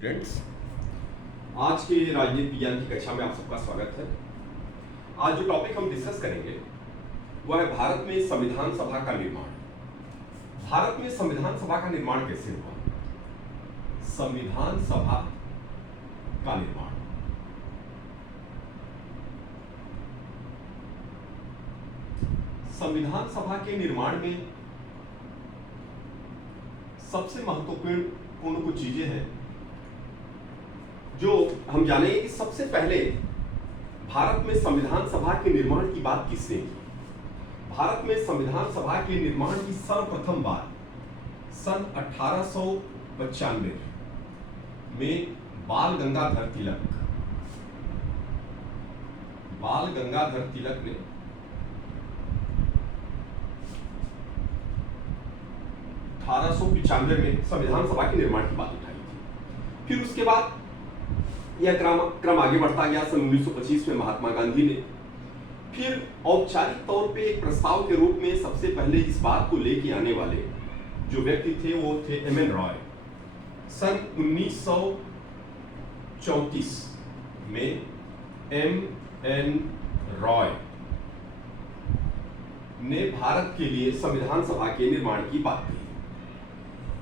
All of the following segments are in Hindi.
फ्रेंड्स, आज के राजनीति विज्ञान की कक्षा में आप सबका स्वागत है। आज जो टॉपिक हम डिस्कस करेंगे वह है भारत में संविधान सभा का निर्माण। भारत में संविधान सभा का निर्माण कैसे हुआ? संविधान सभा का निर्माण संविधान सभा के निर्माण में सबसे महत्वपूर्ण कुछ चीजें हैं जो हम जानेंगे कि सबसे पहले भारत में संविधान सभा के निर्माण की बात किसने की। भारत में संविधान सभा के निर्माण की सर्वप्रथम बात सन 1895 में बाल गंगाधर तिलक ने में संविधान सभा के निर्माण की बात उठाई थी। फिर उसके बाद यह क्रम आगे बढ़ता गया। सन 1925 में महात्मा गांधी ने फिर औपचारिक तौर पे एक प्रस्ताव के रूप में सबसे पहले इस बात को लेके आने वाले जो व्यक्ति थे वो थे एम.एन. रॉय। सन 1934 में एम.एन. रॉय ने भारत के लिए संविधान सभा के निर्माण की बात की।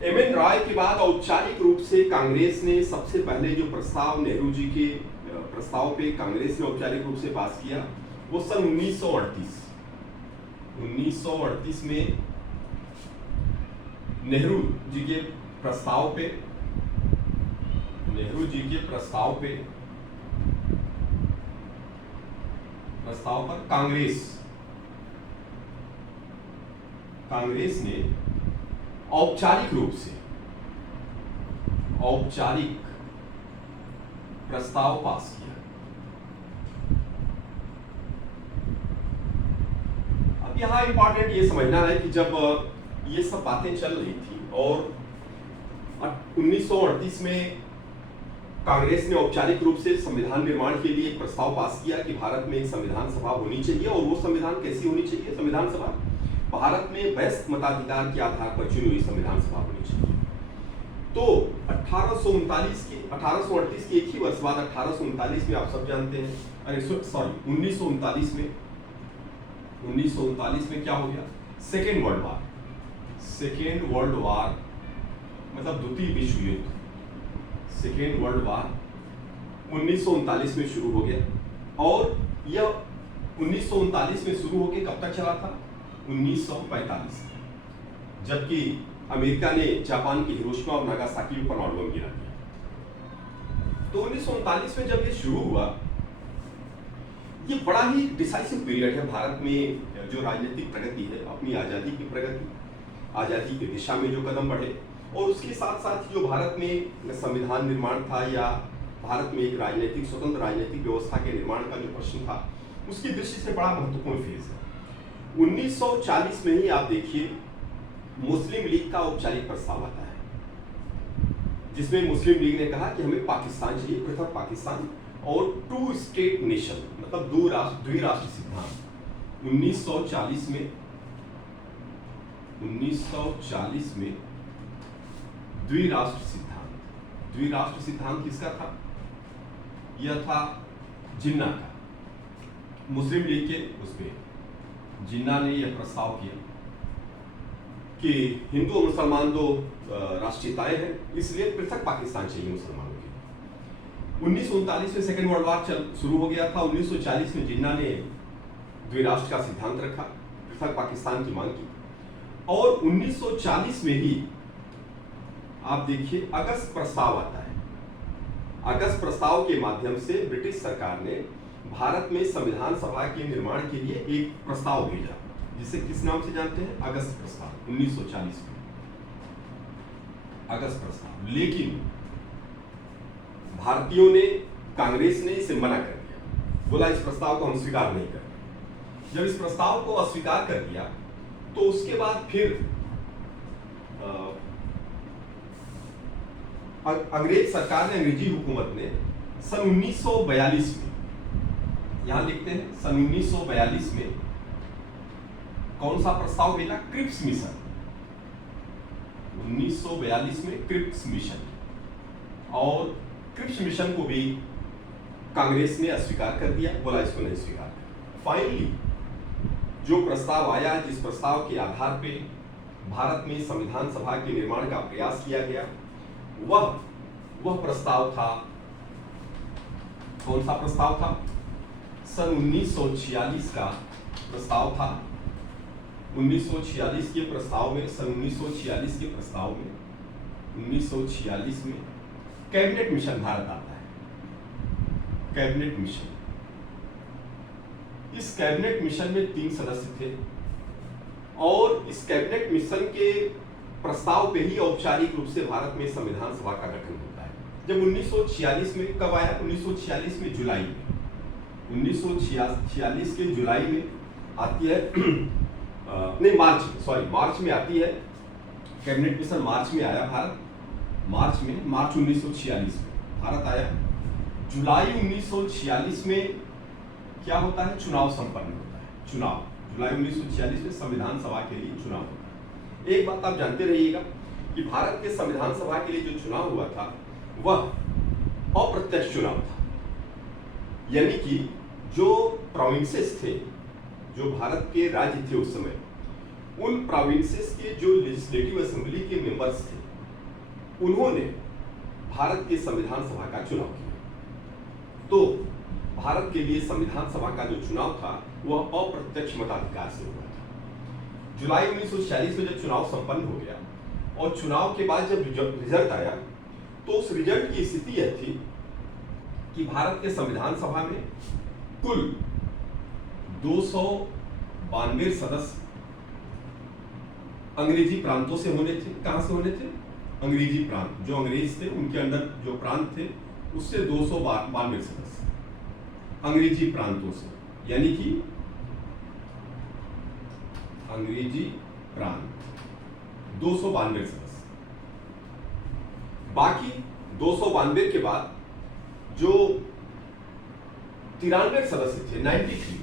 एम.एन. रॉय के बाद औपचारिक रूप से कांग्रेस ने सबसे पहले जो प्रस्ताव नेहरू जी के प्रस्ताव पे कांग्रेस ने औपचारिक रूप से पास किया वो सन 1938 में नेहरू जी के प्रस्ताव पर कांग्रेस ने औपचारिक प्रस्ताव पास किया। अब यहां इंपॉर्टेंट ये समझना है कि जब ये सब बातें चल रही थी और 1938 में कांग्रेस ने औपचारिक रूप से संविधान निर्माण के लिए एक प्रस्ताव पास किया कि भारत में एक संविधान सभा होनी चाहिए। और वो संविधान कैसी होनी चाहिए? संविधान सभा भारत में वयस्क मताधिकार के आधार पर चुनी हुई संविधान सभा होनी चाहिए। तो 1838 की एक ही वर्ष बाद 1839 में आप सब जानते हैं, 1939 में क्या हो गया? सेकेंड वर्ल्ड वार मतलब द्वितीय विश्व युद्ध, सेकेंड वर्ल्ड वार 1939 में शुरू हो गया। और यह 1939 में शुरू होकर कब तक चला था? 1945, जबकि अमेरिका ने जापान के हिरोशिमा और नागासाकी पर परमाणु बम गिरा दिया। तो 1939 में जब ये शुरू हुआ, ये बड़ा ही डिसाइसिव पीरियड है भारत में जो राजनीतिक प्रगति है, अपनी आजादी की प्रगति, आजादी की दिशा में जो कदम बढ़े, और उसके साथ साथ जो भारत में संविधान निर्माण था या भारत में एक स्वतंत्र राजनीतिक व्यवस्था के निर्माण का जो प्रश्न था, उसकी दृष्टि से बड़ा महत्वपूर्ण फेज है। 1940 में ही आप देखिए मुस्लिम लीग का औपचारिक प्रस्ताव आता है, जिसमें मुस्लिम लीग ने कहा कि हमें पाकिस्तान चाहिए, पृथक पाकिस्तान और 2 स्टेट नेशन मतलब द्विराष्ट्र सिद्धांत। 1940 में द्विराष्ट्र सिद्धांत किसका था? यह था जिन्ना का, मुस्लिम लीग के उसमें जिन्ना ने यह प्रस्ताव किया कि हिंदू और मुसलमान दो राष्ट्रीयताएं हैं, इसलिए पृथक पाकिस्तान चाहिए मुसलमानों के। 1939 में सेकेंड वर्ल्ड वार शुरू हो गया था। 1940 में जिन्ना ने द्विराष्ट्र का सिद्धांत रखा, पृथक पाकिस्तान की मांग की। और 1940 में ही आप देखिए अगस्त प्रस्ताव आता है। अगस्त प्रस्ताव के माध्यम से ब्रिटिश सरकार ने भारत में संविधान सभा के निर्माण के लिए एक प्रस्ताव भेजा, जिसे किस नाम से जानते हैं? अगस्त प्रस्ताव। 1940 में अगस्त प्रस्ताव, लेकिन भारतीयों ने, कांग्रेस ने इसे मना कर दिया, बोला इस प्रस्ताव को हम स्वीकार नहीं करेंगे। जब इस प्रस्ताव को अस्वीकार कर दिया तो उसके बाद फिर अंग्रेज सरकार ने, अंग्रेजी हुकूमत ने सन 1942 में, यहां लिखते हैं सन 1942 में कौन सा प्रस्ताव भेजा? Cripps mission. 1942 में क्रिप्स मिशन, और क्रिप्स मिशन को भी कांग्रेस ने अस्वीकार कर दिया, बोला इसको नहीं स्वीकार। फाइनली जो प्रस्ताव आया, जिस प्रस्ताव के आधार पे भारत में संविधान सभा के निर्माण का प्रयास किया गया, वह प्रस्ताव था, कौन सा प्रस्ताव था? सन 1946 का प्रस्ताव था। 1946 के प्रस्ताव में, सन 1946 के प्रस्ताव में 1946 में कैबिनेट मिशन भारत आता है। कैबिनेट मिशन, इस कैबिनेट मिशन में 3 सदस्य थे और इस कैबिनेट मिशन के प्रस्ताव पे ही औपचारिक रूप से भारत में संविधान सभा का गठन होता है। जब 1946 में, कब आया? 1946 में जुलाई में, 1946 के जुलाई में आती है नहीं मार्च में आती है कैबिनेट मिशन। मार्च में आया भारत, मार्च 1946 में भारत आया। जुलाई 1946 में क्या होता है? चुनाव संपन्न होता है। चुनाव जुलाई 1946 में संविधान सभा के लिए चुनाव होता है। एक बात आप जानते रहिएगा कि भारत के संविधान सभा के लिए जो चुनाव हुआ था वह अप्रत्यक्ष चुनाव था, यानी कि जो प्रोविंसेस थे, जो भारत के राज्य थे उस समय, उन प्रोविंसेस के जो लेजिस्लेटिव असेंबली के मेंबर्स थे, उन्होंने भारत के संविधान सभा का चुनाव किया। तो भारत के लिए संविधान सभा का जो चुनाव था वह अप्रत्यक्ष मताधिकार से हुआ था। जुलाई 1946 में जब चुनाव संपन्न हो गया और चुनाव के बाद जब रिजल्ट आया तो उस रिजल्ट की स्थिति यह थी कि भारत के संविधान सभा में कुल 292 सदस्य अंग्रेजी प्रांतों से होने थे। कहां से होने थे? अंग्रेजी प्रांत, जो अंग्रेज थे उनके अंदर जो प्रांत थे उससे 292 सदस्य अंग्रेजी प्रांतों से, यानी कि अंग्रेजी प्रांत 292 सदस्य। बाकी 292 के बाद जो 93 सदस्य थे, 93,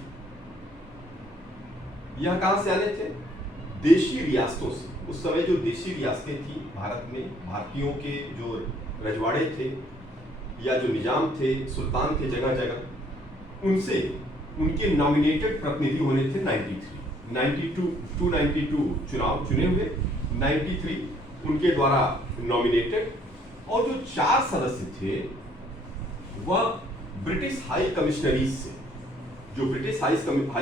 यह कहां से आने थे? देशी रियासतों से। उस समय जो देशी रियासतें थी भारत में, भारतीयों के जो रजवाड़े थे या जो निजाम थे, सुल्तान थे जगह जगह, उनसे उनके नॉमिनेटेड प्रतिनिधि होने थे 292 चुनाव चुने हुए, 93 उनके द्वारा नॉमिनेटेड, और जो 4 सदस्य थे वह ब्रिटिश हाई कमिश्नरीज से, जो ब्रिटिश हाई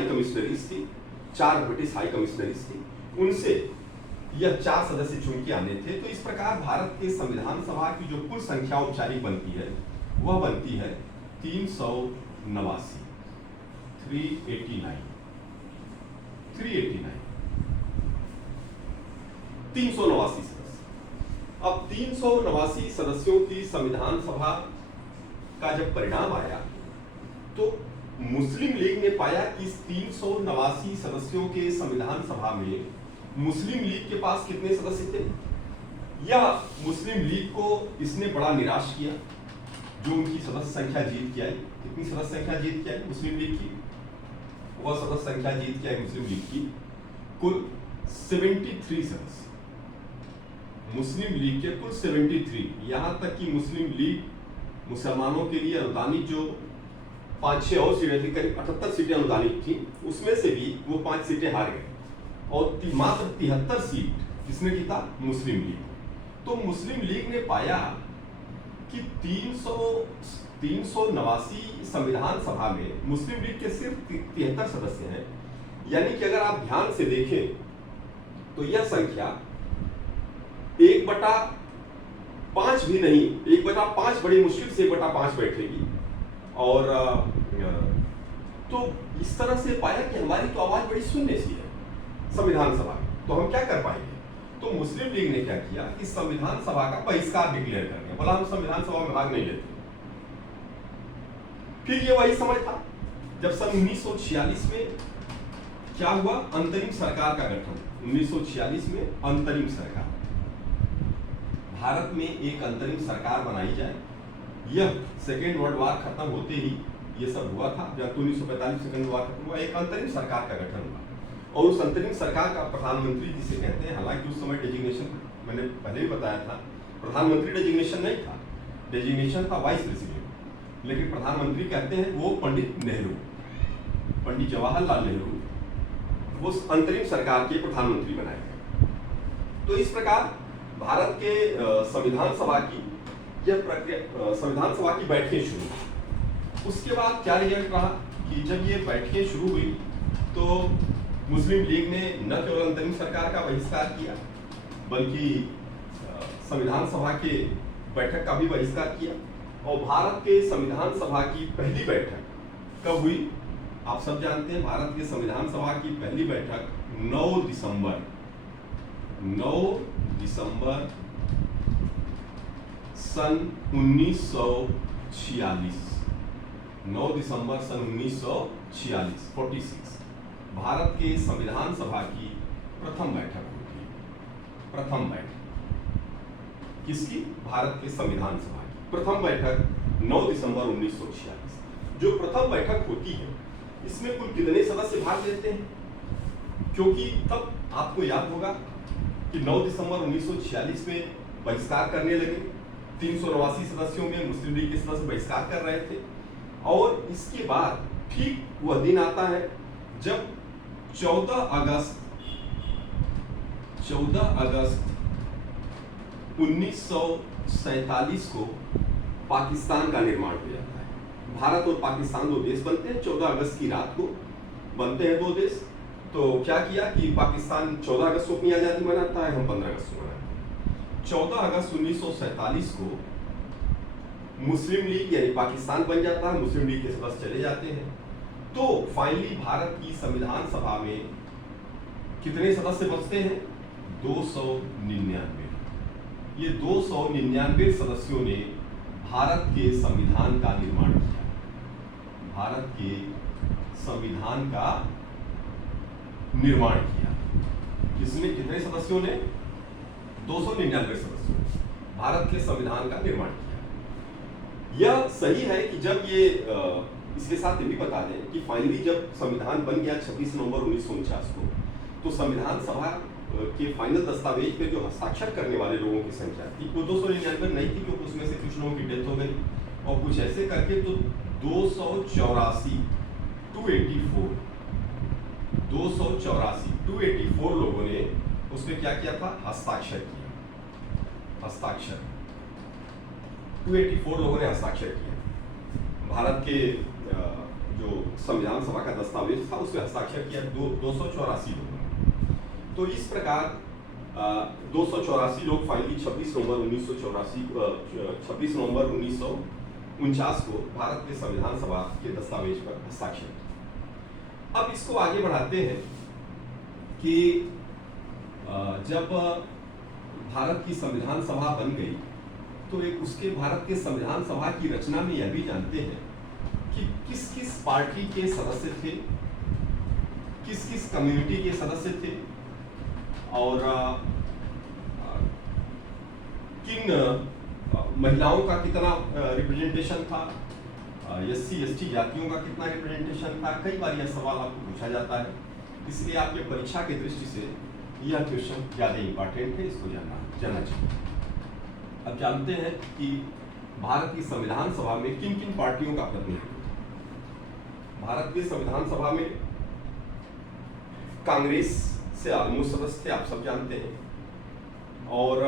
कमिश्नरीज थी, 4 ब्रिटिश हाई कमिश्नरीज थी, उनसे यह 4 सदस्य चुन के आने थे। तो इस प्रकार भारत के संविधान सभा की जो कुल संख्या औपचारिक बनती है वह बनती है 389 सदस्य। अब 389 सदस्यों की संविधान सभा का जब परिणाम आया तो मुस्लिम लीग ने पाया कि इस 389 सदस्यों के संविधान सभा में मुस्लिम लीग के पास कितने सदस्य थे? या मुस्लिम लीग को इसने बड़ा निराश किया जो उनकी सदस्य संख्या जीत के आई। कितनी सदस्य संख्या जीत के आई मुस्लिम लीग की? वह सदस्य संख्या जीत के आई मुस्लिम लीग की कुल 73 सदस्य। मुस्लिम लीग के कुल 73, यहां तक कि मुस्लिम लीग मुसलमानों के लिए अनुदानित जो 5-6 और सीटें थी, करीब 78 सीटें अनुदानित थी, उसमें से भी वो 5 सीटें हार गए और मात्र 73 सीट किसने जीता? मुस्लिम लीग। तो मुस्लिम लीग ने पाया कि 389 संविधान सभा में मुस्लिम लीग के सिर्फ 73 सदस्य हैं, यानी कि अगर आप ध्यान से देखें तो यह संख्या 1/5 भी नहीं, 1/5 बड़ी मुश्किल से 1/5 बैठेगी। और तो इस तरह से पाया कि हमारी तो आवाज बड़ी शून्य सी है संविधान सभा में, तो हम क्या कर पाएंगे? तो मुस्लिम लीग ने क्या किया कि संविधान सभा का बहिष्कार डिक्लेयर कर दिया, बोला हम संविधान सभा में भाग नहीं लेते। फिर ये वही समय था जब सन 1946 में क्या हुआ? अंतरिम सरकार का गठन। 1946 में अंतरिम सरकार, भारत में एक अंतरिम सरकार बनाई जाए। यह सेकेंड वर्ल्ड वार खत्म होते ही ये सब हुआ था। जब 1945 सेकेंड वार खत्म हुआ, एक अंतरिम सरकार का गठन हुआ और उस अंतरिम सरकार का प्रधानमंत्री जिसे कहते हैं, हालांकि उस समय डेजिग्नेशन मैंने पहले भी बताया था, प्रधानमंत्री डेजिग्नेशन नहीं था। डेजिग्नेशन था वाइस प्रेसिडेंट, लेकिन प्रधानमंत्री कहते हैं वो पंडित नेहरू, पंडित जवाहरलाल नेहरू वो अंतरिम सरकार के प्रधानमंत्री बनाए गए। तो इस प्रकार भारत के संविधान सभा की यह प्रक्रिया, संविधान सभा की बैठकें शुरू। उसके बाद क्या रिजल्ट रहा कि जब ये बैठकें शुरू हुई तो मुस्लिम लीग ने न केवल अंतरिम सरकार का बहिष्कार किया बल्कि संविधान सभा के बैठक का भी बहिष्कार किया। और भारत के संविधान सभा की पहली बैठक कब हुई? आप सब जानते हैं, भारत के संविधान सभा की पहली बैठक 9 दिसंबर सन 1946 9 दिसंबर सन 1946 46 भारत के संविधान सभा की प्रथम बैठक होती है। प्रथम बैठक किसकी? भारत के संविधान सभा की प्रथम बैठक 9 दिसंबर 1946। जो प्रथम बैठक होती है इसमें कुल कितने सदस्य भाग लेते हैं? क्योंकि तब आपको याद होगा कि 9 दिसंबर 1946 में बहिष्कार करने लगे, 389 सदस्यों में मुस्लिम लीग के सदस्य बहिष्कार कर रहे थे। और इसके बाद ठीक वह दिन आता है जब 14 अगस्त 1947 को पाकिस्तान का निर्माण हो जाता है। भारत और पाकिस्तान दो देश बनते हैं। 14 अगस्त की रात को बनते हैं दो देश। तो क्या किया कि पाकिस्तान 14 अगस्त को अपनी आज़ादी मनाता है, हम 15 अगस्त को मनाते हैं। 14 अगस्त 1947 को मुस्लिम लीग यानी पाकिस्तान बन जाता है, मुस्लिम लीग के सदस्य चले जाते हैं। तो फाइनली भारत की संविधान सभा में कितने सदस्य बचते हैं? 299। ये 299 सदस्यों ने भारत के संविधान का निर्माण किया। भारत के संविधान का निर्माण किया। इसमें कितने सदस्यों ने? 299 सदस्यों ने भारत के संविधान का निर्माण किया। यह सही है कि जब ये इसके साथ ये भी बता दें कि फाइनली जब संविधान बन गया 26 नवंबर 1949 को, तो संविधान सभा के फाइनल दस्तावेज पे जो हस्ताक्षर करने वाले लोगों की संख्या थी वो 299 नहीं थी, क्योंकि उसमें से कुछ लोगों की डेथ हो गई और कुछ ऐसे करके तो 284 लोगों ने उसमें क्या किया था? हस्ताक्षर किया। हस्ताक्षर 284 लोगों ने हस्ताक्षर किया। भारत के जो संविधान सभा का दस्तावेज था उसमें हस्ताक्षर किया 284 लोगों ने। तो इस प्रकार 284 लोग फाइनली 26 नवंबर 1949 को भारत के संविधान सभा के दस्तावेज पर हस्ताक्षर किया। अब इसको आगे बढ़ाते हैं कि जब भारत की संविधान सभा बन गई तो एक उसके भारत के संविधान सभा की रचना में यह भी जानते हैं कि किस किस पार्टी के सदस्य थे, किस किस कम्युनिटी के सदस्य थे और किन महिलाओं का कितना रिप्रेजेंटेशन था, SC/ST जातियों का कितना रिप्रेजेंटेशन था। कई बार यह सवाल आपको पूछा जाता है, इसलिए आपके परीक्षा की दृष्टि से यह क्वेश्चन ज़्यादा इंपॉर्टेंट है, इसको जानना चाहिए। अब जानते हैं कि भारत की संविधान सभा में किन किन पार्टियों का प्रतिनिधित्व था। भारत की संविधान सभा में कांग्रेस से ऑलमोस्ट सदस्य थे, आप सब जानते हैं। और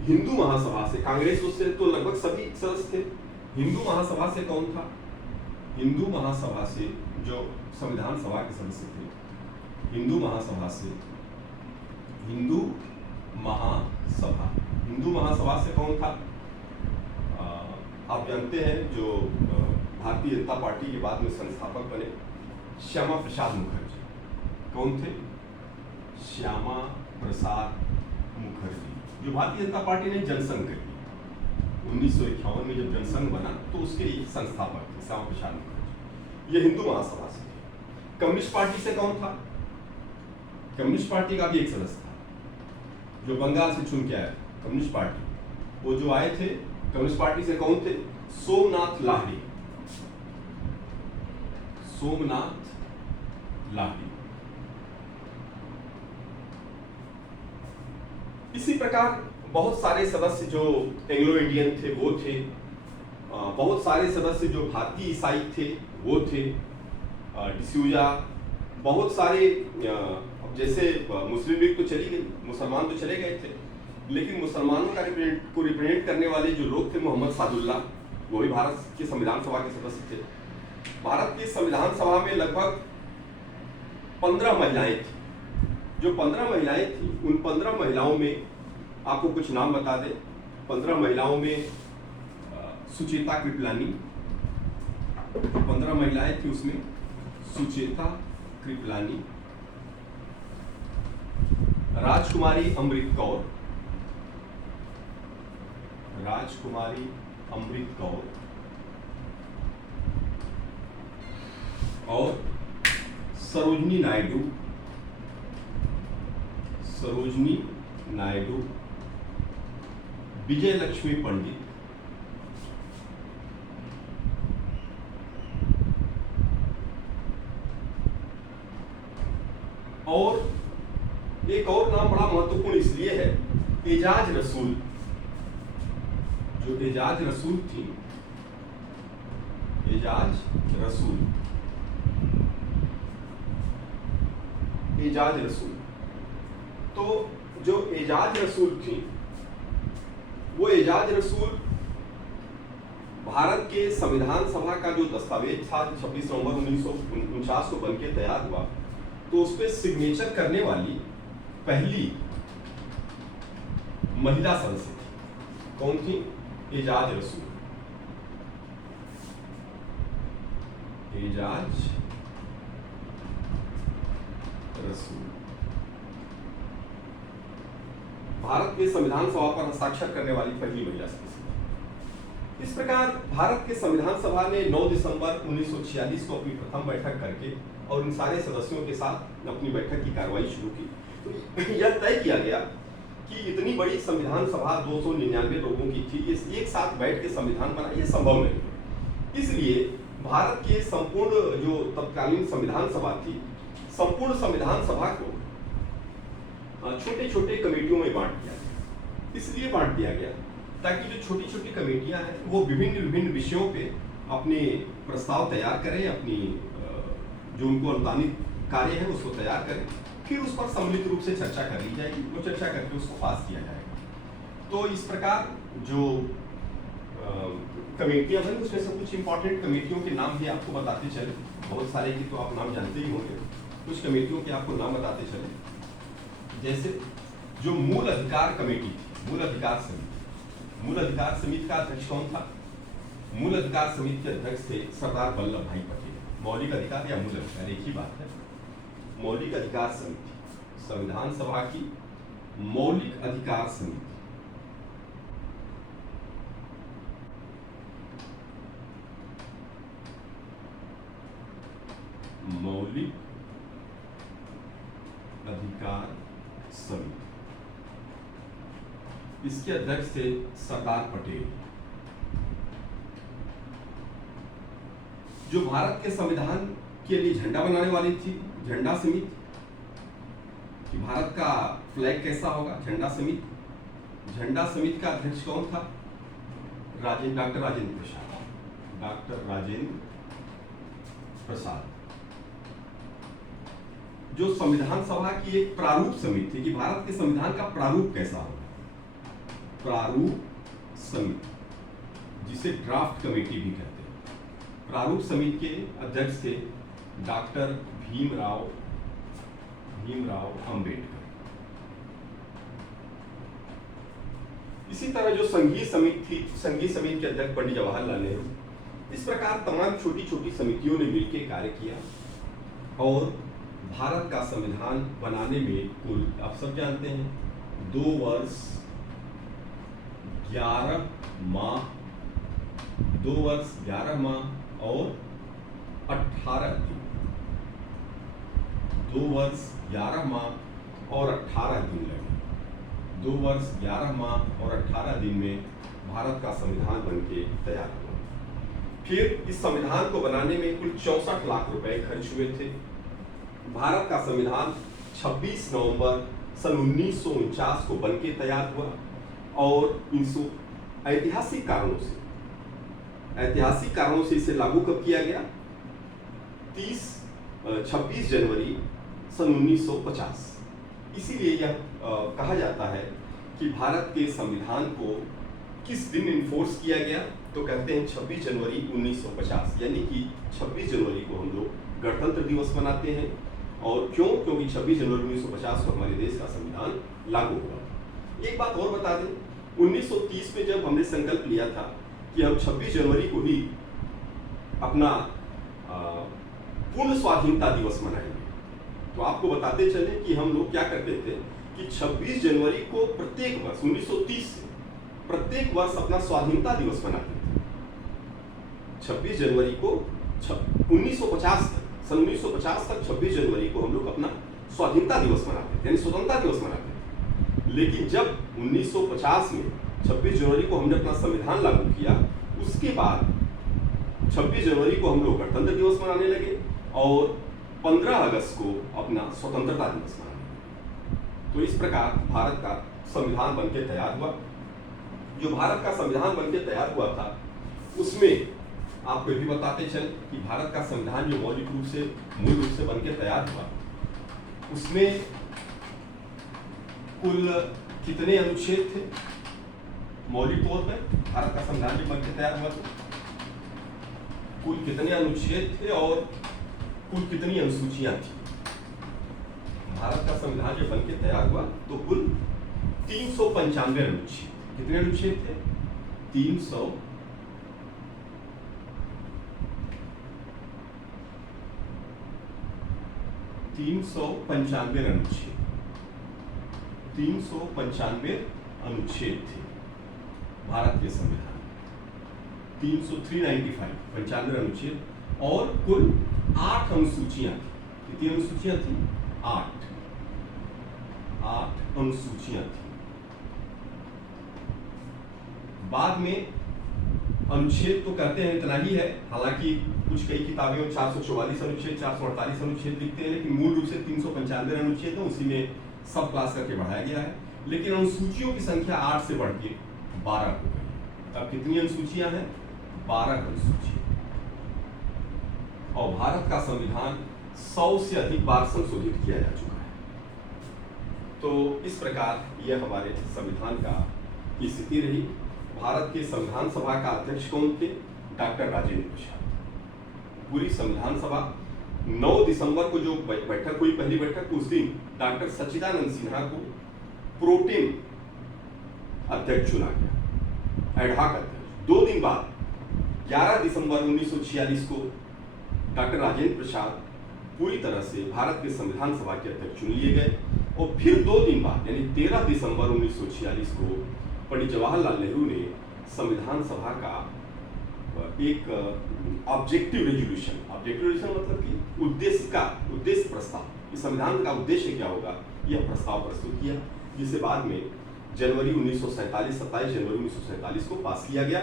हिंदू महासभा से, कांग्रेस उससे तो लगभग सभी सदस्य थे। हिंदू महासभा से कौन था? हिंदू महासभा से जो संविधान सभा के सदस्य थे, हिंदू महासभा से हिंदू महासभा से कौन था? आप जानते हैं जो भारतीय जनता पार्टी के बाद में संस्थापक बने, श्यामा प्रसाद मुखर्जी। कौन थे? श्यामा प्रसाद मुखर्जी, जो भारतीय जनता पार्टी ने जनसंघ कर दी 1951 में जब जनसंघ बना तो उसके संस्थापक थे श्यामा प्रसाद मुखर्जी। ये हिंदू महासभा से थे। कम्युनिस्ट पार्टी से कौन था? कम्युनिस्ट पार्टी का भी एक सदस्य था जो बंगाल से चुन के आया। कम्युनिस्ट पार्टी वो जो आए थे, कम्युनिस्ट पार्टी से कौन थे? सोमनाथ लाहिड़ी। सोमनाथ लाहिड़ी। इसी प्रकार बहुत सारे सदस्य जो एंग्लो इंडियन थे वो थे, बहुत सारे सदस्य जो भारतीय ईसाई थे वो थे, डिसूजा, बहुत सारे अब जैसे मुस्लिम लीग तो चली गई, मुसलमान तो चले गए थे, लेकिन मुसलमानों का रिप्रेजेंट करने वाले जो लोग थे, मोहम्मद सादुल्ला, वो भी भारत की संविधान सभा के सदस्य थे। भारत की संविधान सभा में लगभग 15 महिलाएं थी। जो 15 महिलाएं थी, उन 15 महिलाओं में आपको कुछ नाम बता दें। 15 महिलाओं में सुचेता कृपलानी, 15 महिलाएं थी उसमें सुचेता कृपलानी, राजकुमारी अमृत कौर, राजकुमारी अमृत कौर और सरोजनी नायडू, सरोजनी नायडू, विजय लक्ष्मी पंडित, और एक और नाम बड़ा महत्वपूर्ण इसलिए है, एजाज रसूल। जो एजाज रसूल थी, एजाज रसूल, एजाज रसूल, तो जो एजाज रसूल थी, वो एजाज रसूल भारत के संविधान सभा का जो दस्तावेज था 26 नवंबर 1949 को बनके तैयार हुआ, तो उस पर सिग्नेचर करने वाली पहली महिला सदस्य थी। कौन थी? एजाज रसूल। एजाज रसूल भारत के संविधान सभा पर हस्ताक्षर करने वाली पहली महिला सदस्य। इस प्रकार भारत के संविधान सभा ने 9 दिसंबर 1946 को अपनी प्रथम बैठक करके और इन सारे सदस्यों के साथ अपनी बैठक की कार्रवाई शुरू की। तो यह तय किया गया कि इतनी बड़ी संविधान सभा 299 लोगों की थी, इस एक साथ बैठ के संविधान बना, ये संभव नहीं है। इसलिए भारत के संपूर्ण जो तत्कालीन संविधान सभा थी, संपूर्ण संविधान सभा को छोटे छोटे कमेटियों में बांट दिया गया। इसलिए बांट दिया गया ताकि जो छोटी छोटी कमेटियां हैं वो विभिन्न विभिन्न विषयों पे अपने प्रस्ताव तैयार करें, अपनी जो उनको अनुदानित कार्य है उसको तैयार करें, फिर उस पर सम्मिलित रूप से चर्चा कर ली जाएगी, वो चर्चा करके उसको पास किया जाएगा। तो इस प्रकार जो कमेटियां बनी, उसमें से कुछ इंपॉर्टेंट कमेटियों के नाम भी आपको बताते चले। बहुत सारे की तो आप नाम जानते ही होंगे, कुछ कमेटियों के आपको नाम बताते चले। जैसे जो मूल अधिकार कमेटी थी, मूल अधिकार समिति, मूल अधिकार समिति का अध्यक्ष कौन था? मूल अधिकार समिति के अध्यक्ष थे सरदार वल्लभ भाई पटेल। मौलिक अधिकार या मूल अधिकार एक ही बात है। मौलिक अधिकार समिति, संविधान सभा की मौलिक अधिकार समिति, मौलिक अधिकार समिति, इसके अध्यक्ष थे सरदार पटेल। जो भारत के संविधान के लिए झंडा बनाने वाली थी, झंडा समिति, कि भारत का फ्लैग कैसा होगा, झंडा समिति। झंडा समिति का अध्यक्ष कौन था? Doctor Rajendra Prasad, doctor Rajendra Prasad. जो संविधान सभा की एक प्रारूप समिति थी कि भारत के संविधान का प्रारूप कैसा होगा, प्रारूप समिति, जिसे ड्राफ्ट कमेटी भी कहते हैं। प्रारूप समिति के अध्यक्ष थे डॉक्टर भीमराव अंबेडकर। इसी तरह जो संघीय समिति थी, संघीय समिति के अध्यक्ष पंडित जवाहरलाल नेहरू। इस प्रकार तमाम छोटी छोटी समितियों ने मिलकर कार्य किया और भारत का संविधान बनाने में कुल, आप सब जानते हैं, 2 वर्ष 11 माह, 2 वर्ष 11 माह और 18 दिन, 2 वर्ष 11 माह और 18 दिन लगे। 2 वर्ष 11 माह और 18 दिन में भारत का संविधान बनके तैयार हुआ। फिर इस संविधान को बनाने में कुल 64 लाख रुपए खर्च हुए थे। भारत का संविधान 26 नवंबर सन 1949 को बनके तैयार हुआ। और ऐतिहासिक कारणों से इसे लागू कब किया गया? 26 जनवरी सन 1950। इसीलिए यह कहा जाता है कि भारत के संविधान को किस दिन इन्फोर्स किया गया, तो कहते हैं 26 जनवरी 1950, यानी कि 26 जनवरी को हम लोग गणतंत्र दिवस मनाते हैं। और क्यों? क्योंकि 26 जनवरी 1950 को हमारे देश का संविधान लागू हुआ। एक बात और बता दें, 1930 में जब हमने संकल्प लिया था कि हम 26 जनवरी को ही अपना पूर्ण स्वाधीनता दिवस मनाएंगे, तो आपको बताते चले कि हम लोग क्या करते थे कि 26 जनवरी को प्रत्येक वर्ष 1930 से प्रत्येक वर्ष अपना स्वाधीनता दिवस मनाते थे। 26 जनवरी को 1950 तक, सन 1950 तक 26 जनवरी को हम लोग अपना स्वाधीनता दिवस मनाते थे, यानी स्वतंत्रता दिवस मनाते थे। लेकिन जब 1950 में 26 जनवरी को हमने अपना संविधान लागू किया, उसके बाद 26 जनवरी को हम लोग गणतंत्र दिवस मनाने लगे और 15 अगस्त को अपना स्वतंत्रता दिवस मनाने लगे। तो इस प्रकार भारत का संविधान बनके तैयार हुआ। जो भारत का संविधान बनके तैयार हुआ था, उसमें आपको भी बताते चल कि भारत का संविधान जो मूल रूप से बनके तैयार हुआ, उसमें कुल कितने अनुच्छेद थे? मौलिक तौर पर भारत का संविधान जो बनके तैयार हुआ था, कुल कितने अनुच्छेद थे और कुल कितनी अनुसूचियां थी? भारत का संविधान जो बनके तैयार हुआ तो कुल 395 अनुच्छेद। कितने अनुच्छेद थे? 395 अनुच्छेद। 395 अनुच्छेद थे भारत के संविधान में। 395 अनुच्छेद और कुल 8 अनुसूचियां थी। कितनी अनुसूचियां थी? 8 अनुसूचियां थी। बाद में अनुच्छेद तो कहते हैं इतना ही है, हालांकि कुछ कई किताबें 444 अनुच्छेद, 448 अनुच्छेद लिखते हैं, लेकिन मूल रूप से 395 अनुच्छेद है, उसी में सब क्लास करके बढ़ाया गया है। लेकिन अनुसूचियों की संख्या 8 से बढ़ के 12 हो गई। अब कितनी अनुसूचियां हैं? 12 अनुसूचियां। और भारत का संविधान 100 से अधिक बार संशोधित किया जा चुका है। तो इस प्रकार यह हमारे संविधान की स्थिति रही। भारत के संविधान सभा का अध्यक्ष कौन थे? डॉक्टर राजेंद्र प्रसाद। पूरी संविधान सभा 9 दिसंबर को जो बैठक हुई, पहली बैठक, उस दिन डॉक्टर सच्चिदानंद सिन्हा को प्रोटेम अध्यक्ष चुना गया, एडहॉक अध्यक्ष। 2 दिन बाद 11 दिसंबर 1946 को डॉक्टर राजेंद्र प्रसाद पूरी तरह से भारत के संविधान सभा के अध्यक्ष चुन लिए गए। और फिर 2 दिन बाद यानी 13 दिसंबर 1946 को पंडित जवाहरलाल नेहरू ने संविधान सभा का एक ऑब्जेक्टिव रेजोल्यूशन मतलब कि उद्देश्य प्रस्ताव, इस संविधान का उद्देश्य क्या होगा, यह प्रस्ताव प्रस्तुत किया, जिसे बाद में जनवरी 1947 27 जनवरी 1947 को पास किया गया।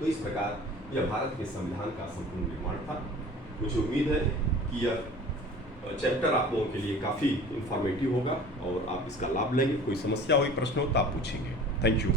तो इस प्रकार यह भारत के संविधान का संपूर्ण निर्माण था। मुझे उम्मीद है कि यह चैप्टर आप लोगों के लिए काफ़ी इंफॉर्मेटिव होगा और आप इसका लाभ लेंगे। कोई समस्या हो, प्रश्न हो तो आप पूछेंगे। Thank you.